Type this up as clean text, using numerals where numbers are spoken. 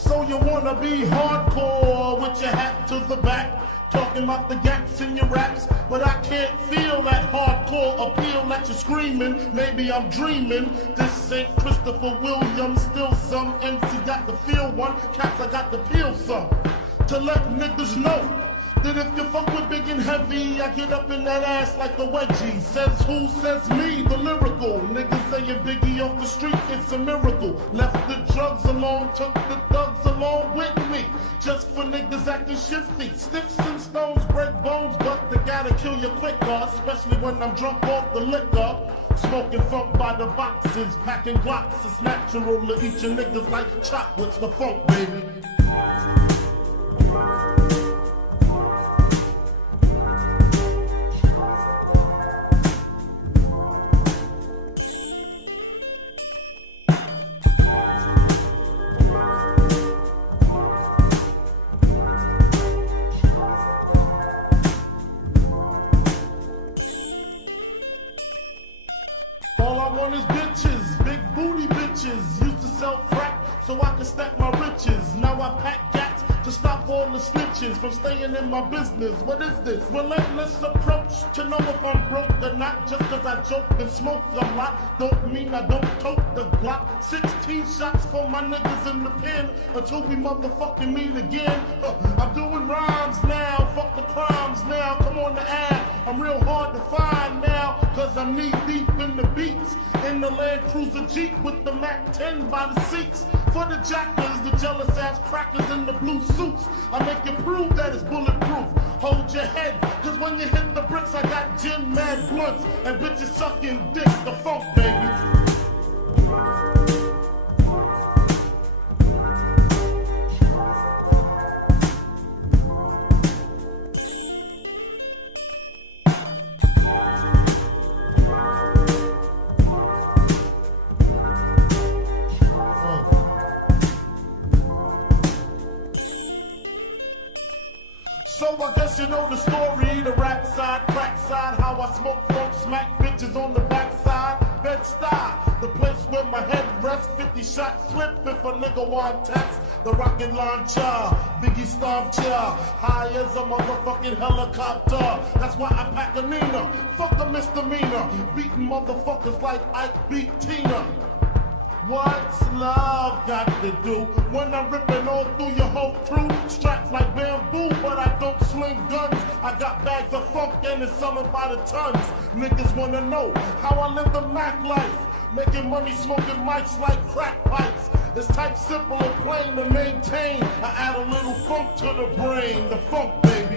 So you wanna be hardcore with your hat to the back, talking about the gaps in your raps, but I can't feel that hardcore appeal that you're screaming. Maybe I'm dreaming. This ain't Christopher Williams, still some MC got to feel one, cats I got to peel some. To let niggas know that if you fuck with big and heavy, I get up in that ass like a wedgie. Says who? Says me, the lyrical. Niggas saying Biggie off the street, it's a miracle. Left the drugs alone, took the thugs along with me. Just for niggas acting shifty. Sticks and stones break bones, but they gotta kill you quicker. Especially when I'm drunk off the liquor. Smoking funk by the boxes, packing blocks. It's natural to eat your niggas like chocolates. The funk, baby. All I want is bitches, big booty bitches. Used to sell crack so I could stack my riches. Now I pack gats to stop all the snitches from staying in my business. What is this? Relentless approach to know if I'm broke or not. Just cause I joke and smoke a lot don't mean I don't tote the Glock. 16 shots for my niggas in the pen until we motherfucking meet again. I'm doing rhymes now, fuck the crimes now. Come on the app, I'm real hard to find now, cause I'm knee deep in the beats. In the Land Cruiser Jeep with the Mac 10 by the seats. For the jackers, the jealous ass crackers in the blue suits, I make you prove that it's bulletproof. Hold your head, cause when you hit the bricks, I got gin mad blunts and bitches sucking dick. The funk, baby. So I guess you know the story, the rap side, crack side, how I smoke funk, smack bitches on the backside. Bed-Stuy, the place where my head rests, 50-shot clip if a nigga want test. The rocket launcher, Biggie stomped ya, high as a motherfucking helicopter. That's why I pack a Nina, fuck a misdemeanor, beating motherfuckers like Ike beat Tina. What's love got to do when I'm ripping all through your whole crew? Strapped like bamboo, but I don't sling guns. I got bags of funk and it's selling by the tons. Niggas wanna know how I live the Mac life, making money smoking mics like crack pipes. It's type simple and plain to maintain. I add a little funk to the brain, the funk, baby.